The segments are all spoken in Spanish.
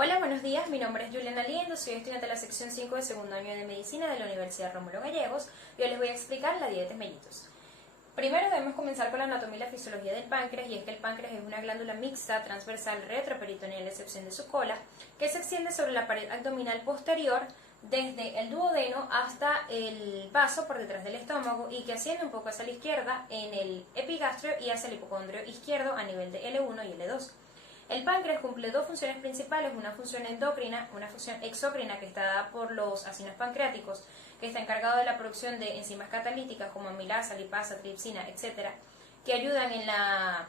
Hola, buenos días. Mi nombre es Juliana Liendo, soy estudiante de la sección 5 de segundo año de Medicina de la Universidad Rómulo Gallegos y hoy les voy a explicar la diabetes mellitus. Primero debemos comenzar con la anatomía y la fisiología del páncreas, y es que el páncreas es una glándula mixta transversal retroperitoneal a excepción de su cola, que se extiende sobre la pared abdominal posterior desde el duodeno hasta el vaso por detrás del estómago y que asciende un poco hacia la izquierda en el epigastrio y hacia el hipocondrio izquierdo a nivel de L1 y L2. El páncreas cumple dos funciones principales, una función endocrina, una función exocrina que está dada por los ácidos pancreáticos, que está encargado de la producción de enzimas catalíticas como amilasa, lipasa, tripsina, etcétera, que ayudan en la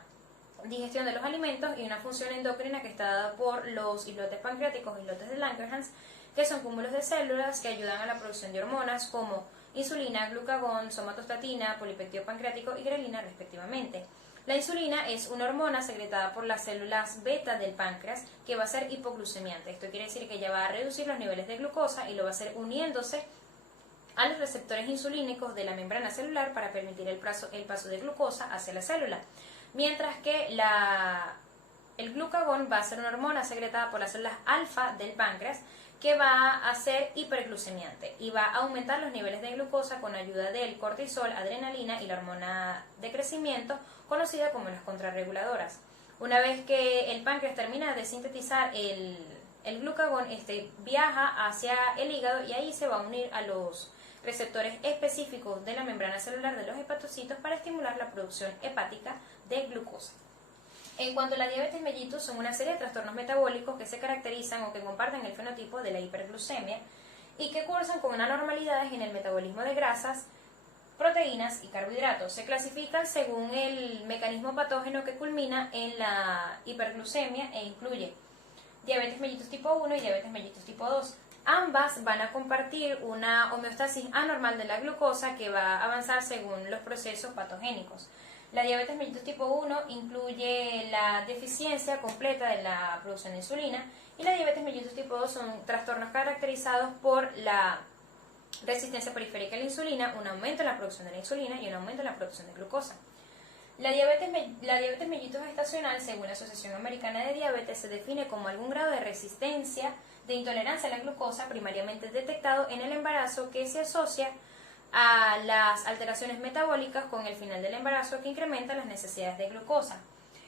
digestión de los alimentos, y una función endocrina que está dada por los islotes pancreáticos, islotes de Langerhans, que son cúmulos de células que ayudan a la producción de hormonas como insulina, glucagón, somatostatina, polipéptido pancreático y grelina respectivamente. La insulina es una hormona secretada por las células beta del páncreas que va a ser hipoglucemiante. Esto quiere decir que ella va a reducir los niveles de glucosa y lo va a hacer uniéndose a los receptores insulínicos de la membrana celular para permitir el paso de glucosa hacia la célula. Mientras que el glucagón va a ser una hormona secretada por las células alfa del páncreas que va a ser hiperglucemiante y va a aumentar los niveles de glucosa con ayuda del cortisol, adrenalina y la hormona de crecimiento conocida como las contrarreguladoras. Una vez que el páncreas termina de sintetizar el glucagón, este viaja hacia el hígado y ahí se va a unir a los receptores específicos de la membrana celular de los hepatocitos para estimular la producción hepática de glucosa. En cuanto a la diabetes mellitus, son una serie de trastornos metabólicos que se caracterizan o que comparten el fenotipo de la hiperglucemia y que cursan con anormalidades en el metabolismo de grasas, proteínas y carbohidratos. Se clasifican según el mecanismo patógeno que culmina en la hiperglucemia e incluye diabetes mellitus tipo 1 y diabetes mellitus tipo 2. Ambas van a compartir una homeostasis anormal de la glucosa que va a avanzar según los procesos patogénicos. La diabetes mellitus tipo 1 incluye la deficiencia completa de la producción de insulina, y la diabetes mellitus tipo 2 son trastornos caracterizados por la resistencia periférica a la insulina, un aumento en la producción de la insulina y un aumento en la producción de glucosa. La diabetes mellitus gestacional, según la Asociación Americana de Diabetes, se define como algún grado de resistencia de intolerancia a la glucosa primariamente detectado en el embarazo que se asocia a las alteraciones metabólicas con el final del embarazo que incrementan las necesidades de glucosa.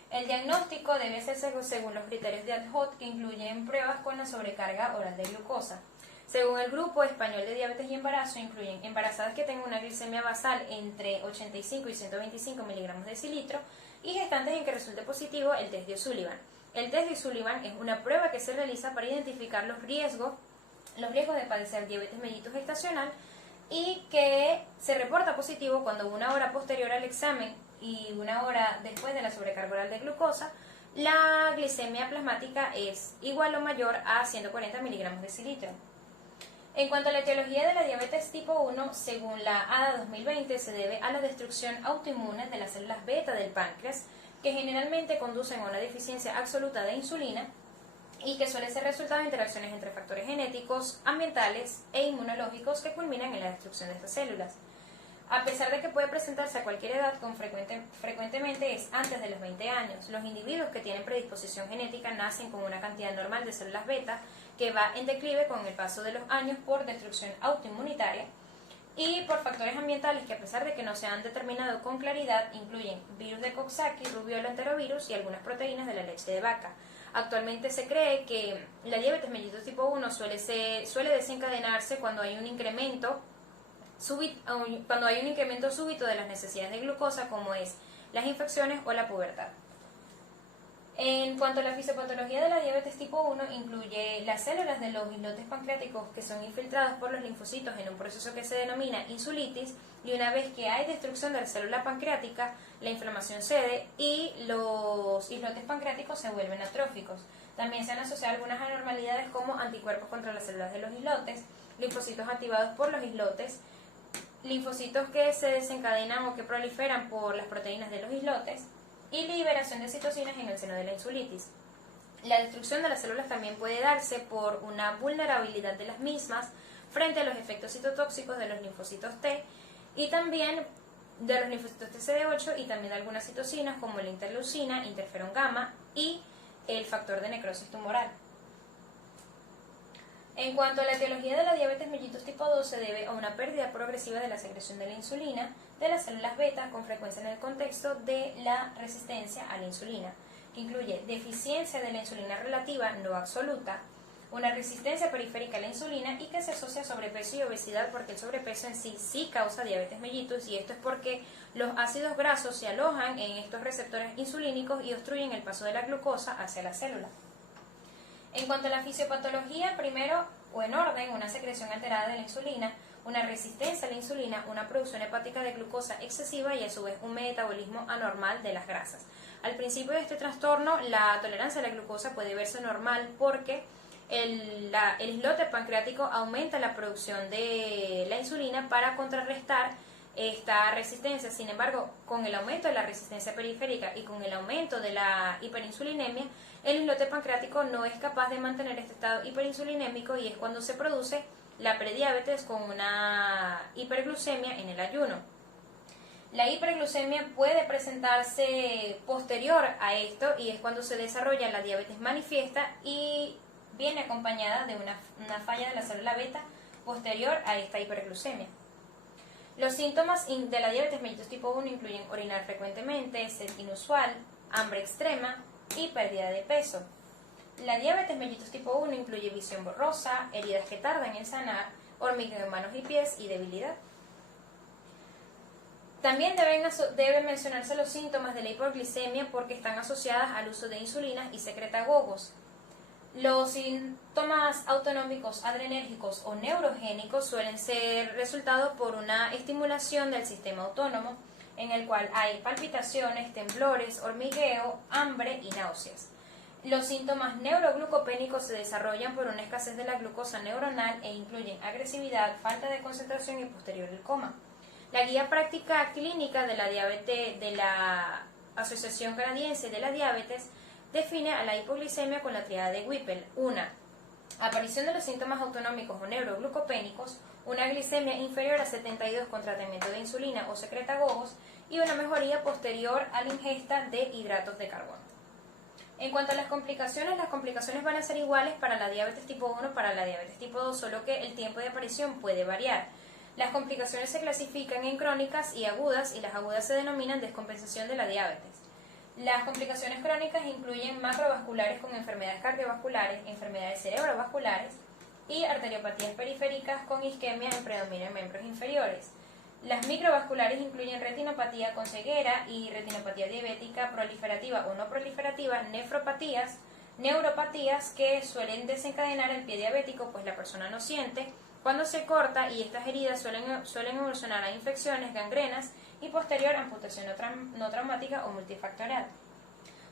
El diagnóstico debe hacerse según los criterios de ADHOT, que incluyen pruebas con la sobrecarga oral de glucosa. Según el Grupo Español de Diabetes y Embarazo, incluyen embarazadas que tengan una glicemia basal entre 85 y 125 miligramos de decilitro y gestantes en que resulte positivo el test de O'Sullivan. El test de O'Sullivan es una prueba que se realiza para identificar los riesgos de padecer diabetes mellitus gestacional y que se reporta positivo cuando una hora posterior al examen y una hora después de la sobrecarga oral de glucosa, la glicemia plasmática es igual o mayor a 140 miligramos de decilitro. En cuanto a la etiología de la diabetes tipo 1, según la ADA 2020, se debe a la destrucción autoinmune de las células beta del páncreas, que generalmente conducen a una deficiencia absoluta de insulina y que suele ser resultado de interacciones entre factores genéticos, ambientales e inmunológicos que culminan en la destrucción de estas células. A pesar de que puede presentarse a cualquier edad, frecuentemente es antes de los 20 años. Los individuos que tienen predisposición genética nacen con una cantidad normal de células beta que va en declive con el paso de los años por destrucción autoinmunitaria y por factores ambientales que, a pesar de que no se han determinado con claridad, incluyen virus de Coxsackie, rubiola enterovirus y algunas proteínas de la leche de vaca. Actualmente se cree que la diabetes mellitus tipo 1 suele desencadenarse cuando hay un incremento súbito de las necesidades de glucosa, como es las infecciones o la pubertad. En cuanto a la fisiopatología de la diabetes tipo 1, incluye las células de los islotes pancreáticos que son infiltradas por los linfocitos en un proceso que se denomina insulitis, y una vez que hay destrucción de la célula pancreática, la inflamación cede y los islotes pancreáticos se vuelven atróficos. También se han asociado algunas anormalidades como anticuerpos contra las células de los islotes, linfocitos activados por los islotes, linfocitos que se desencadenan o que proliferan por las proteínas de los islotes, y liberación de citocinas en el seno de la insulitis. La destrucción de las células también puede darse por una vulnerabilidad de las mismas frente a los efectos citotóxicos de los linfocitos T y también de los linfocitos TCD8 y también de algunas citocinas como la interleucina, interferón gamma y el factor de necrosis tumoral. En cuanto a la etiología de la diabetes mellitus tipo 2, se debe a una pérdida progresiva de la secreción de la insulina de las células beta, con frecuencia en el contexto de la resistencia a la insulina, que incluye deficiencia de la insulina relativa no absoluta, una resistencia periférica a la insulina y que se asocia a sobrepeso y obesidad, porque el sobrepeso en sí causa diabetes mellitus, y esto es porque los ácidos grasos se alojan en estos receptores insulínicos y obstruyen el paso de la glucosa hacia la célula. En cuanto a la fisiopatología, primero o en orden, una secreción alterada de la insulina, una resistencia a la insulina, una producción hepática de glucosa excesiva y a su vez un metabolismo anormal de las grasas. Al principio de este trastorno, la tolerancia a la glucosa puede verse normal porque el islote pancreático aumenta la producción de la insulina para contrarrestar esta resistencia. Sin embargo, con el aumento de la resistencia periférica y con el aumento de la hiperinsulinemia, el islote pancreático no es capaz de mantener este estado hiperinsulinémico, y es cuando se produce la prediabetes con una hiperglucemia en el ayuno. La hiperglucemia puede presentarse posterior a esto, y es cuando se desarrolla la diabetes manifiesta y viene acompañada de una falla de la célula beta posterior a esta hiperglucemia. Los síntomas de la diabetes mellitus tipo 1 incluyen orinar frecuentemente, sed inusual, hambre extrema y pérdida de peso. La diabetes mellitus tipo 1 incluye visión borrosa, heridas que tardan en sanar, hormigueo en manos y pies y debilidad. También deben mencionarse los síntomas de la hipoglicemia, porque están asociadas al uso de insulinas y secretagogos. Los síntomas autonómicos, adrenérgicos o neurogénicos suelen ser resultado por una estimulación del sistema autónomo, en el cual hay palpitaciones, temblores, hormigueo, hambre y náuseas. Los síntomas neuroglucopénicos se desarrollan por una escasez de la glucosa neuronal e incluyen agresividad, falta de concentración y posterior el coma. La guía práctica clínica de la Asociación Canadiense de la Diabetes define a la hipoglicemia con la tríada de Whipple: 1. Aparición de los síntomas autonómicos o neuroglucopénicos, una glicemia inferior a 72 con tratamiento de insulina o secretagogos y una mejoría posterior a la ingesta de hidratos de carbono. En cuanto a las complicaciones van a ser iguales para la diabetes tipo 1 y para la diabetes tipo 2, solo que el tiempo de aparición puede variar. Las complicaciones se clasifican en crónicas y agudas, y las agudas se denominan descompensación de la diabetes. Las complicaciones crónicas incluyen macrovasculares con enfermedades cardiovasculares, enfermedades cerebrovasculares y arteriopatías periféricas con isquemia en predominio en miembros inferiores. Las microvasculares incluyen retinopatía con ceguera y retinopatía diabética proliferativa o no proliferativa, nefropatías, neuropatías que suelen desencadenar el pie diabético, pues la persona no siente cuando se corta, y estas heridas suelen evolucionar a infecciones, gangrenas y posterior amputación no traumática o multifactorial.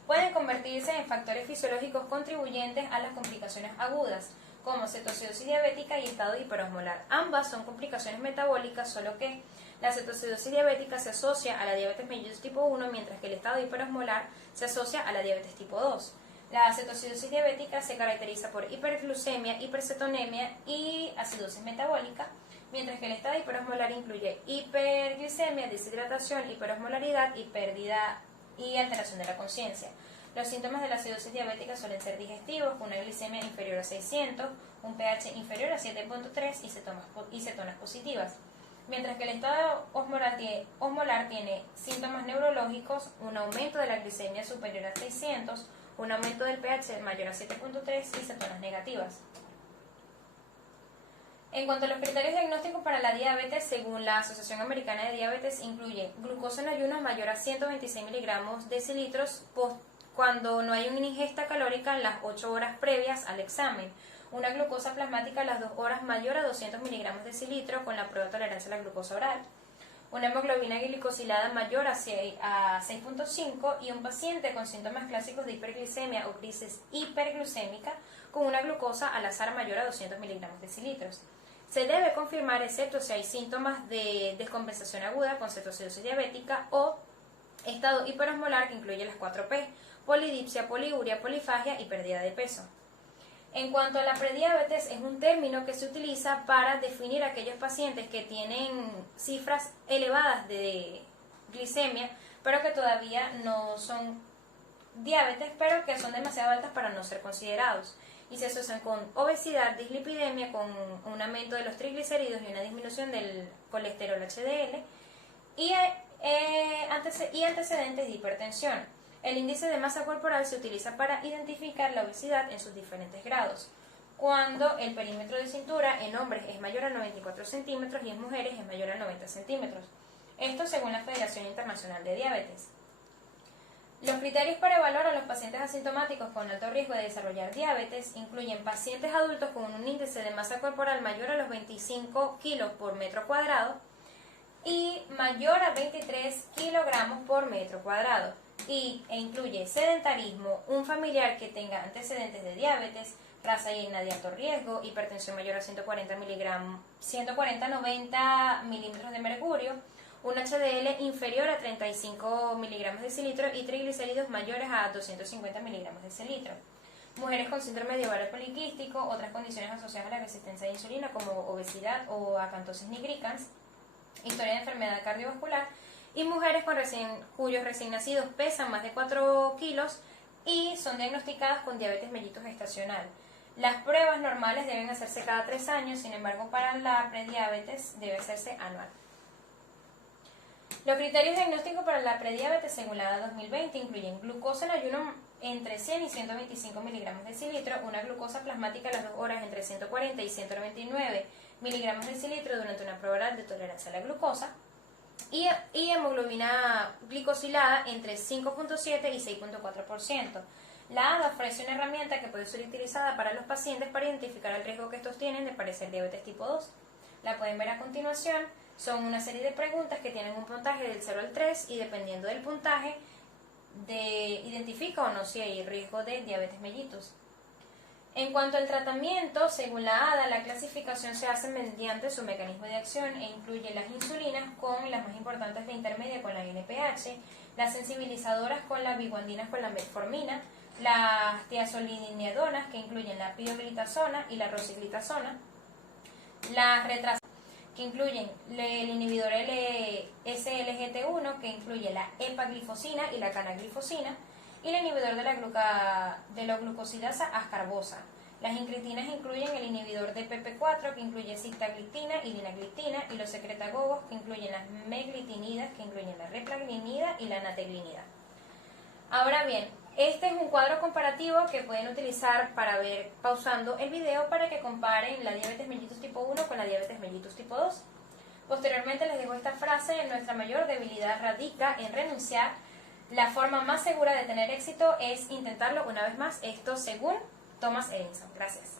Pueden convertirse en factores fisiológicos contribuyentes a las complicaciones agudas, como cetoacidosis diabética y estado hiperosmolar. Ambas son complicaciones metabólicas, solo que la cetoacidosis diabética se asocia a la diabetes mellitus tipo 1, mientras que el estado hiperosmolar se asocia a la diabetes tipo 2. La cetoacidosis diabética se caracteriza por hiperglucemia, hipercetonemia y acidosis metabólica, mientras que el estado hiperosmolar incluye hiperglicemia, deshidratación, hiperosmolaridad y pérdida y alteración de la conciencia. Los síntomas de la acidosis diabética suelen ser digestivos, con una glicemia inferior a 600, un pH inferior a 7.3 y cetonas positivas. Mientras que el estado osmolar tiene síntomas neurológicos, un aumento de la glicemia superior a 600, un aumento del pH mayor a 7.3 y cetonas negativas. En cuanto a los criterios diagnósticos para la diabetes, según la Asociación Americana de Diabetes, incluye glucosa en ayunas mayor a 126 miligramos decilitros cuando no hay una ingesta calórica en las 8 horas previas al examen, una glucosa plasmática a las 2 horas mayor a 200 miligramos decilitro con la prueba de tolerancia a la glucosa oral, una hemoglobina glicosilada mayor a 6.5 y un paciente con síntomas clásicos de hiperglicemia o crisis hiperglucémica con una glucosa al azar mayor a 200 miligramos decilitros. Se debe confirmar excepto si hay síntomas de descompensación aguda con cetoacidosis diabética o estado hiperosmolar, que incluye las 4P, polidipsia, poliuria, polifagia y pérdida de peso. En cuanto a la prediabetes, es un término que se utiliza para definir a aquellos pacientes que tienen cifras elevadas de glicemia, pero que todavía no son diabetes, pero que son demasiado altas para no ser considerados. y se asocian con obesidad, dislipidemia, con un aumento de los triglicéridos y una disminución del colesterol HDL y antecedentes de hipertensión. El índice de masa corporal se utiliza para identificar la obesidad en sus diferentes grados. Cuando el perímetro de cintura en hombres es mayor a 94 centímetros y en mujeres es mayor a 90 centímetros. Esto según la Federación Internacional de Diabetes. Los criterios para evaluar a los pacientes asintomáticos con alto riesgo de desarrollar diabetes incluyen pacientes adultos con un índice de masa corporal mayor a los 25 kilos por metro cuadrado y mayor a 23 kilogramos por metro cuadrado, e incluye sedentarismo, un familiar que tenga antecedentes de diabetes, raza y etnia de alto riesgo, hipertensión mayor a 140-90 milímetros de mercurio, un HDL inferior a 35 miligramos de decilitro y triglicéridos mayores a 250 miligramos de decilitro. Mujeres con síndrome de ovario poliquístico, otras condiciones asociadas a la resistencia a la insulina como obesidad o acantosis nigricans, historia de enfermedad cardiovascular, y mujeres cuyos recién nacidos pesan más de 4 kilos y son diagnosticadas con diabetes mellitus gestacional. Las pruebas normales deben hacerse cada 3 años, sin embargo para la prediabetes debe hacerse anual. Los criterios diagnósticos para la prediabetes según la ADA 2020 incluyen glucosa en ayuno entre 100 y 125 miligramos de decilitro, una glucosa plasmática a las 2 horas entre 140 y 199 miligramos de decilitro durante una prueba oral de tolerancia a la glucosa, y hemoglobina glicosilada entre 5.7 y 6.4%. La ADA ofrece una herramienta que puede ser utilizada para los pacientes para identificar el riesgo que estos tienen de padecer diabetes tipo 2. La pueden ver a continuación. Son una serie de preguntas que tienen un puntaje del 0 al 3 y dependiendo del puntaje identifica o no si hay riesgo de diabetes mellitus. En cuanto al tratamiento, según la ADA, la clasificación se hace mediante su mecanismo de acción e incluye las insulinas con las más importantes, la intermedia con la NPH, las sensibilizadoras con la biguandinas con la metformina, las tiazolinidonas que incluyen la pioglitazona y la rosiglitazona, las retrasadoras que incluyen el inhibidor SLGT1 que incluye la epaglifosina y la canaglifosina, y el inhibidor de la glucosidasa ascarbosa. Las incretinas incluyen el inhibidor de PP4 que incluye sitagliptina y linagliptina, y los secretagogos que incluyen las meglitinidas que incluyen la replaglinida y la nateglinida. Ahora bien, este es un cuadro comparativo que pueden utilizar para ver pausando el video para que comparen la diabetes mellitus tipo 1 con la diabetes mellitus tipo 2. Posteriormente les dejo esta frase: nuestra mayor debilidad radica en renunciar. La forma más segura de tener éxito es intentarlo una vez más. Esto según Thomas Edison. Gracias.